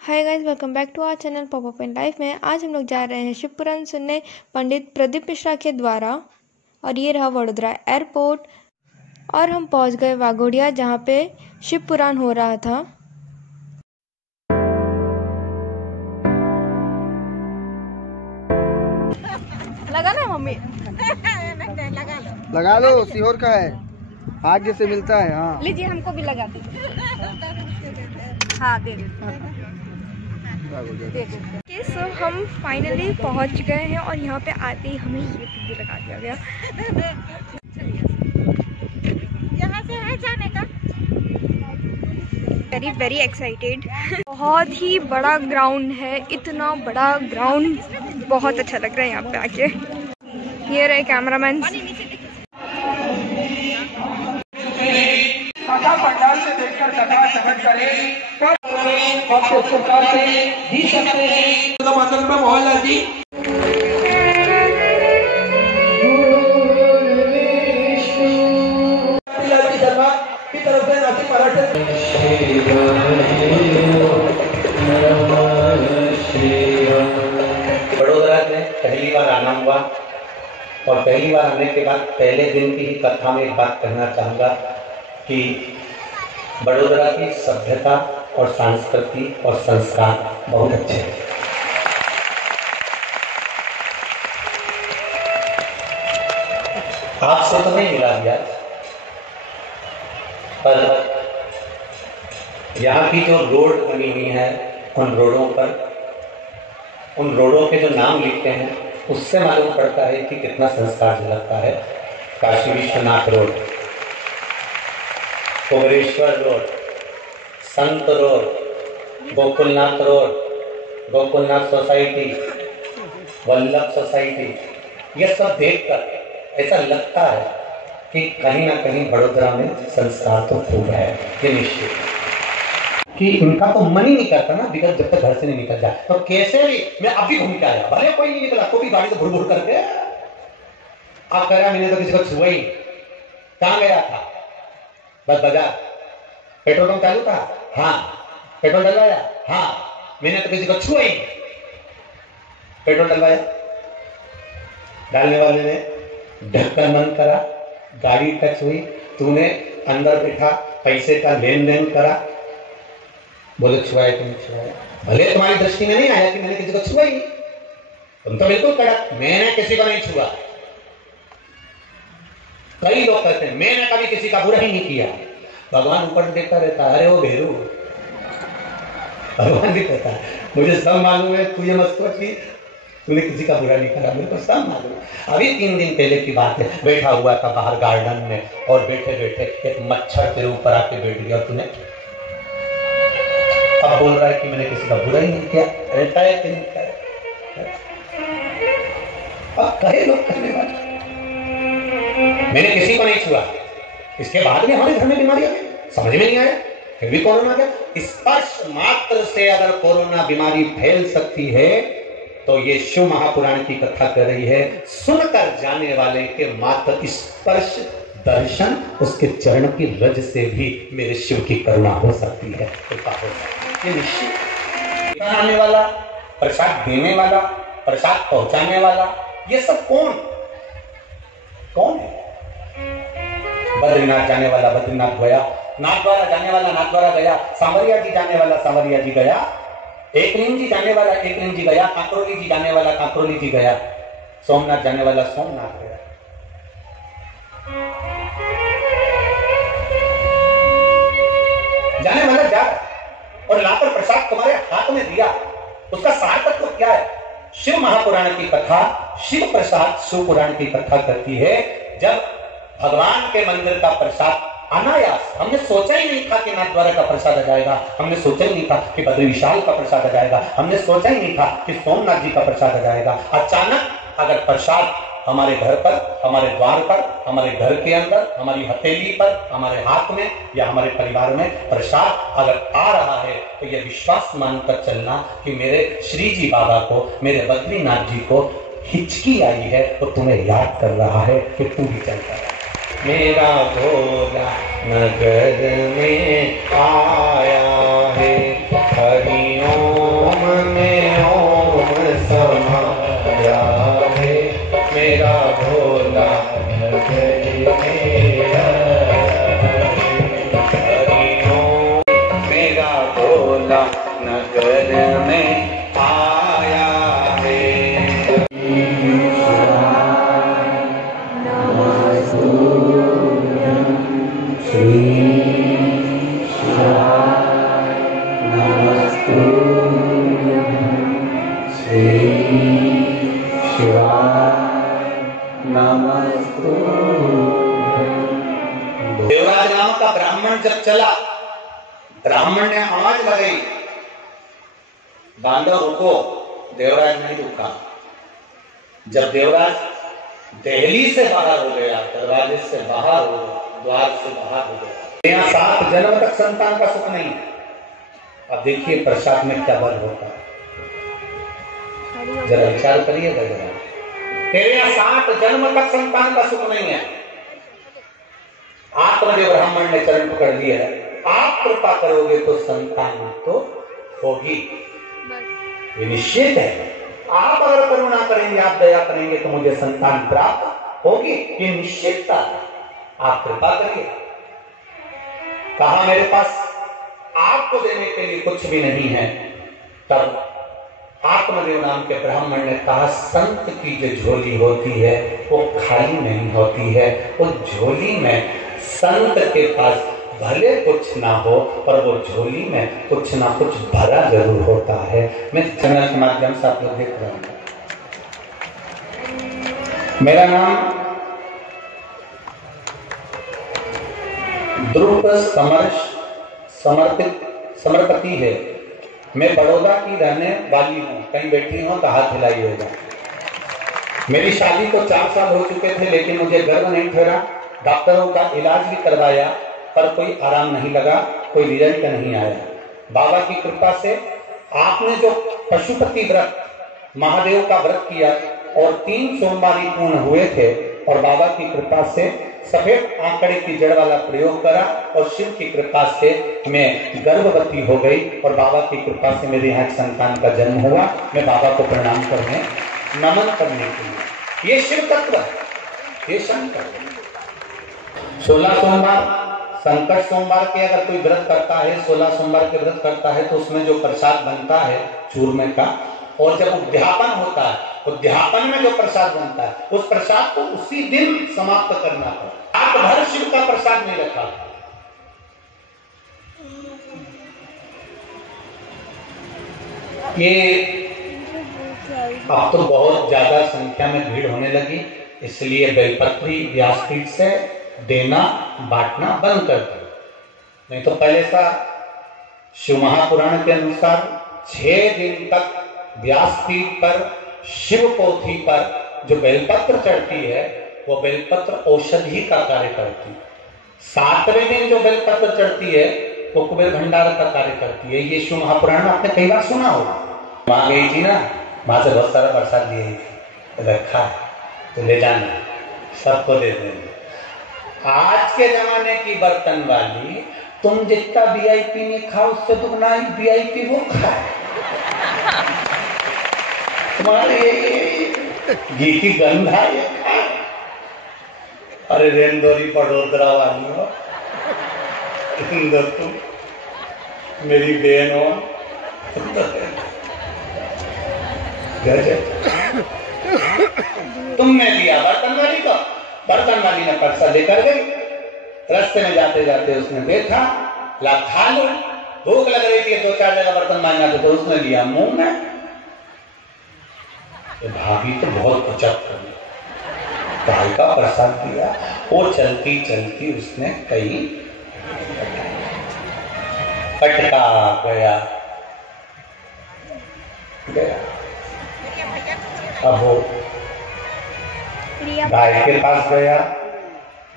Hi guys, welcome back to our channel pop up in life में। आज हम लोग जा रहे हैं शिव पुराण सुनने पंडित प्रदीप मिश्रा के द्वारा। और ये रहा वडोदरा एयरपोर्ट और हम पहुंच गए वाघोडिया, जहां पे शिव पुराण हो रहा था। लगा ना मम्मी? लगा लो, सीहोर का है, भाग्य से मिलता है। हाँ लीजिए, हमको भी लगा दीजिए। हाँ दे दे। सो हम फाइनली पहुंच गए हैं और यहाँ पे आते ही हमें ये भी लगा दिया गया। यहाँ से है जाने का। Very very excited. बहुत ही बड़ा ग्राउंड है, इतना बड़ा ग्राउंड, बहुत अच्छा लग रहा है यहाँ पे आके। ये रहे कैमरामैन। पंडाल से देखकर टकराटक करें और प्रकार से जी सकते हैं। तो मतलब में मोहल्ला जी की तरफ से नाची मराठे। वडोदरा में पहली बार आना हुआ और पहली बार आने के बाद पहले दिन की ही कथा में एक बात कहना चाहूँगा कि वडोदरा की सभ्यता और संस्कृति और संस्कार बहुत अच्छे हैं। आपसे तो नहीं मिला दिया, पर यहाँ की जो रोड बनी हुई है, उन रोडों पर उन रोडों के जो नाम लिखते हैं उससे मालूम पड़ता है कि कितना संस्कार झलकता है। काशी विश्वनाथ रोड, कुबेरेश्वर रोड, संत road, Gokulnath road, Gokulnath society, Vallabh society, ये सब देखकर ऐसा लगता है कि कहीं ना कहीं वडोदरा में संस्कार तो खूब है। ये निश्चित कि इनका तो मन ही नहीं करता ना बिकॉज जब तक घर से नहीं निकल जाए। तो कैसे भी मैं अभी घूम के आया, भले कोई नहीं निकला, तो भी गाड़ी तो भुड़ भुड़ करके आप कह रहा, मैंने तो किसी को छुआ ही। कहाँ गया था? बस बाजार। पेट्रोल पंप चालू था? हाँ। पेट्रोल डलवाया? हाँ। मैंने तो किसी को छुआ ही। पेट्रोल डलवाया, डालने वाले ने ढक्कन बंद करा, गाड़ी टच हुई, तूने अंदर बैठा पैसे का लेन देन करा, बोले छुआए तुमने छुआया। भले तुम्हारी दृष्टि में नहीं आया कि मैंने किसी को छुआ ही, तुम तो बिल्कुल कड़क, मैंने किसी को नहीं छुआ। कई लोग कहते हैं मैंने कभी किसी का बुरा ही नहीं किया। भगवान ऊपर देखता रहता है, अरे वो भेरू। भगवान भी कहता है मुझे सब मालूम है, तू ये मत सोच कि तूने किसी का बुरा नहीं करा, मेरे को सब मालूम है। अभी 3 दिन पहले की बात है, बैठा हुआ था बाहर गार्डन में और बैठे बैठे एक मच्छर तेरे ऊपर आके बैठ गया और तूने अब बोल रहा है कि मैंने किसी का बुरा ही नहीं किया। रहता है कि नहीं कहे? अब कहे लोग करने वाले, मैंने किसी को नहीं छुआ। इसके बाद भी हमारे घर में बीमारी आ गई, समझ में नहीं आया, फिर भी कोरोना आ गया। स्पर्श मात्र से अगर कोरोना बीमारी फैल सकती है तो ये शिव महापुराण की कथा कर रही है। सुनकर जाने वाले के मात्र स्पर्श दर्शन, उसके चरण की रज से भी मेरे शिव की करुणा हो सकती है, कृपा हो सकती है। ये निश्चित आने वाला, प्रसाद देने वाला, प्रसाद पहुंचाने वाला, ये सब कौन है? बद्रीनाथ जाने वाला बद्रीनाथ गया, नाथद्वारा जाने वाला नाथद्वारा गया, सांवरिया जी जाने वाला सांवरिया जी गया, एकलिंग जी जाने वाला एकलिंग जी गया, कांकरोली जी जाने वाला कांकरोली जी गया, सोमनाथ जाने वाला सोमनाथ गया। जाने वाला जा और लाकर प्रसाद तुम्हारे हाथ में दिया, उसका सार तत्व तो क्या है? शिव महापुराण की कथा, शिव प्रसाद शिव पुराण की कथा करती है। जब भगवान के मंदिर का प्रसाद अनायास, हमने सोचा ही नहीं था कि नाथद्वारा का प्रसाद आ जाएगा, हमने सोचा ही नहीं था कि बद्री विशाल का प्रसाद आ जाएगा, हमने सोचा ही नहीं था कि सोमनाथ जी का प्रसाद आ जाएगा। अचानक अगर प्रसाद हमारे घर पर, हमारे द्वार पर, हमारे घर के अंदर, हमारी हथेली पर, हमारे हाथ में या हमारे परिवार में प्रसाद अगर आ रहा है तो यह विश्वास मानकर चलना कि मेरे श्री जी बाबा को, मेरे बद्रीनाथ जी को हिचकी आई है तो तुम्हें याद कर रहा है कि तू भी चलता है। मेरा भोला नगर में आया है, हरिओम। गोकुला नगर में आया है। देवराज नाम का ब्राह्मण जब चला, ब्राह्मण ने आवाज लगाई, बांधव रुको। देवराज नहीं रुका। जब देवराज दहली से बाहर हो गया, दरवाजे से बाहर हो गया, द्वार से बाहर हो गया, यहाँ 7 जन्म तक संतान का सुख नहीं है। अब देखिए प्रसाद में क्या बल होता है, जरा विचार करिएगा जरा। तेरे यहाँ 7 जन्म तक संतान का सुख नहीं है। आत्मदेव ब्राह्मण ने चरण पकड़ लिया है, आप कृपा करोगे तो संतान तो होगी, ये निश्चित है। आप अगर करुणा करेंगे, आप दया करेंगे तो मुझे संतान प्राप्त होगी, ये निश्चितता। आप कृपा करिए। कहा मेरे पास आपको देने के लिए कुछ भी नहीं है। तब आत्मदेव नाम के ब्राह्मण ने कहा, संत की जो झोली होती है वो खाली नहीं होती है। उस झोली में संत के पास भले कुछ ना हो, पर वो झोली में कुछ ना कुछ भरा जरूर होता है। मैं चैनल के माध्यम से आप लोग देख रहा हूं। मेरा नाम ध्रुव समर्पति है। मैं बड़ौदा की रहने वाली हूँ। कहीं बैठी हूँ तो हाथ हिलाइएगा। मेरी शादी को 4 साल हो चुके थे, लेकिन मुझे गर्व नहीं ठहरा। डॉक्टरों का इलाज भी करवाया, पर कोई आराम नहीं लगा, कोई रिजल्ट नहीं आया। बाबा की कृपा से आपने जो पशुपति व्रत, महादेव का व्रत किया और 3 सोमवारी पूर्ण हुए थे, और बाबा की कृपा से सफेद आंकड़े की जड़ वाला प्रयोग करा, और शिव की कृपा से मैं गर्भवती हो गई, और बाबा की कृपा से मेरे यहाँ संतान का जन्म हुआ। मैं बाबा को प्रणाम करने, नमन करने के लिए, ये शिव तत्व है, ये शंकर। 16 सोमवार, संकट सोमवार के अगर कोई व्रत करता है, 16 सोमवार के व्रत करता है, तो उसमें जो प्रसाद बनता है चूरमे का, और जब उद्यापन होता है, उद्यापन में जो प्रसाद बनता है, उस प्रसाद को उसी दिन समाप्त करना है। रात भर शिव का प्रसाद नहीं रखा। ये अब तो बहुत ज्यादा संख्या में भीड़ होने लगी, इसलिए बेलपत्री व्यासपीठ से देना बांटना बंद कर दो। नहीं तो पहले सा शिव महापुराण के अनुसार 6 दिन तक व्यासपीठ पर शिव पोथी पर जो बेलपत्र चढ़ती है, वो बेलपत्र औषधि का कार्य करती है। 7वें दिन जो बेलपत्र चढ़ती है, वो कुबेर भंडार का कार्य करती है। ये शिव महापुराण में आपने कई बार सुना होगा। वहां गई थी ना, वहां से बहुत सारा प्रसाद लिए थी, रखा है तो ले जाना, सबको दे देना। आज के जमाने की बर्तन वाली, तुम जितना वीआईपी नहीं खाओ, उससे दुगना वीआईपी वो खाए। तुम्हारे घी की गंध है। अरे रेंदोरी बड़ोदरा वाली हो, इंदर तुम मेरी बहन हो। तुमने दिया बर्तन वाली को, बर्तन वाली ने परसा लेकर गई। रास्ते में जाते जाते उसने देखा, ला खा लो। भूख लग रही थी, 2-4 जगह बर्तन मांगा तो उसने लिया मुंह में। भाभी तो बहुत उचक कर भाई का प्रसाद दिया। वो चलती चलती उसने कहीं पटका गया। अब वो गाय के पास गया,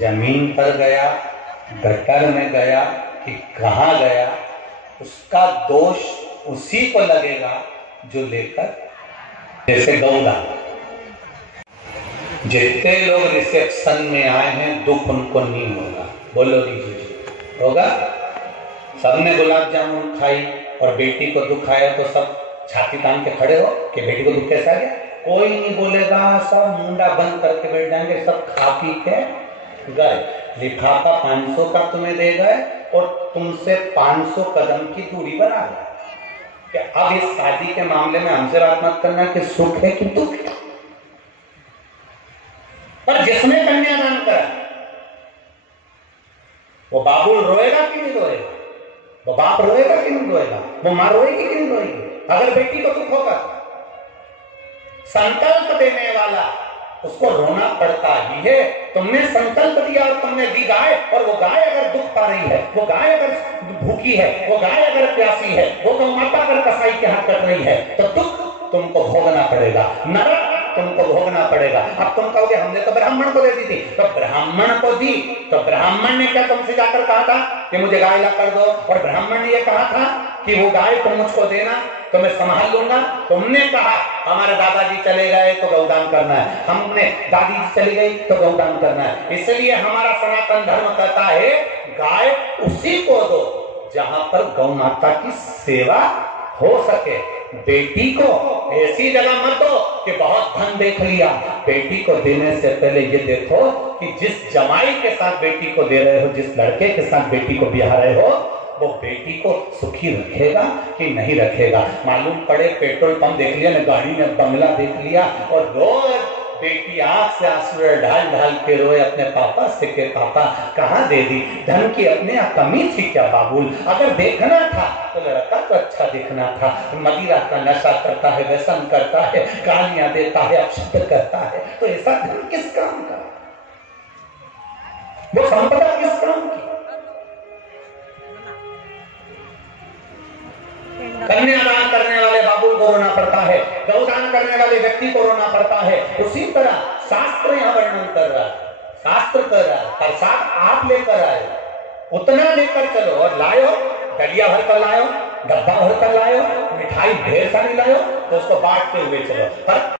जमीन पर गया, गटर में गया कि कहाँ गया, उसका दोष उसी को लगेगा जो लेकर, जैसे गौदान। जितने लोग रिसेप्शन में आए हैं, दुख उनको नहीं होगा। बोलो दीजिए, होगा? सबने गुलाब जामुन खाई और बेटी को दुख आया तो सब छाती तान के खड़े हो कि बेटी को दुख कैसा आ गया? कोई नहीं बोलेगा, सब मुंडा बंद करके बैठ जाएंगे, सब खा पी के गए। लिफाफा 500 का तुम्हें दे गए और तुमसे 500 कदम की दूरी बना गए। कि अब इस शादी के मामले में हमसे बात मत करना कि सुख है कि दुख है। पर जिसने कन्यादान करा वो बाबुल रोएगा कि नहीं रोएगा, वो बाप रोएगा कि नहीं रोएगा, वो मां रोएगी कि नहीं रोएगी अगर बेटी को दुख होगा। संकल्प देने वाला उसको रोना पड़ता ही है। तुमने संकल्प दिया और तुमने दी गाय, और वो गाय अगर दुख पा रही है, वो गाय अगर भूखी है, वो गाय अगर प्यासी है, वो गौ माता अगर कसाई के हाथ कट रही है, तो दुख तुमको भोगना पड़ेगा, नरक तुमको भोगना पड़ेगा। अब तुम कहोगे हमने तो ब्राह्मण को दे दी थी, तो ब्राह्मण को दी तो ब्राह्मण ने क्या तुमसे जाकर कहा था कि मुझे गाय ला कर दो, और ब्राह्मण ने यह कहा था कि वो गाय तुम मुझको देना तो मैं संभाल लूंगा। तुमने कहा हमारे दादाजी चले गए तो गौदान करना है, हमने दादी जी चली गई तो गौदान करना है। इसलिए हमारा सनातन धर्म कहता है गाय उसी को दो जहां पर गौ माता की सेवा हो सके। बेटी को ऐसी जगह मत दो कि बहुत धन देख लिया। बेटी को देने से पहले ये देखो कि जिस जमाई के साथ बेटी को दे रहे हो, जिस लड़के के साथ बेटी को ब्याह रहे हो, वो बेटी को सुखी रखेगा कि नहीं रखेगा। मालूम पड़े पेट्रोल पंप देख लिया न, गाड़ी में बंगला देख लिया, और रोज बेटी आंख से आंसू ढाल ढाल के रोए अपने पापा से के पापा कहाँ दे दी, धन की अपने कमी थी क्या बाबुल, अगर देखना था तो लड़का तो अच्छा दिखना था, मदिरा का नशा करता है, व्यसन करता है, गालियां देता है, अपशब्द करता है, तो ऐसा धन किस काम का, वो संपदा किस काम की। कन्यादान करने वाले बाबुल को रोना पड़ता है, गौदान करने वाले व्यक्ति को रोना पड़ता है। उसी तरह शास्त्र यहाँ वर्णन कर रहा है, शास्त्र कर रहा है, प्रसाद आप लेकर आए, उतना लेकर चलो, और लायो डलिया भर कर लायो, डब्बा भर कर लायो, मिठाई ढेर सारी लायो, तो उसको बांटते हुए चलो।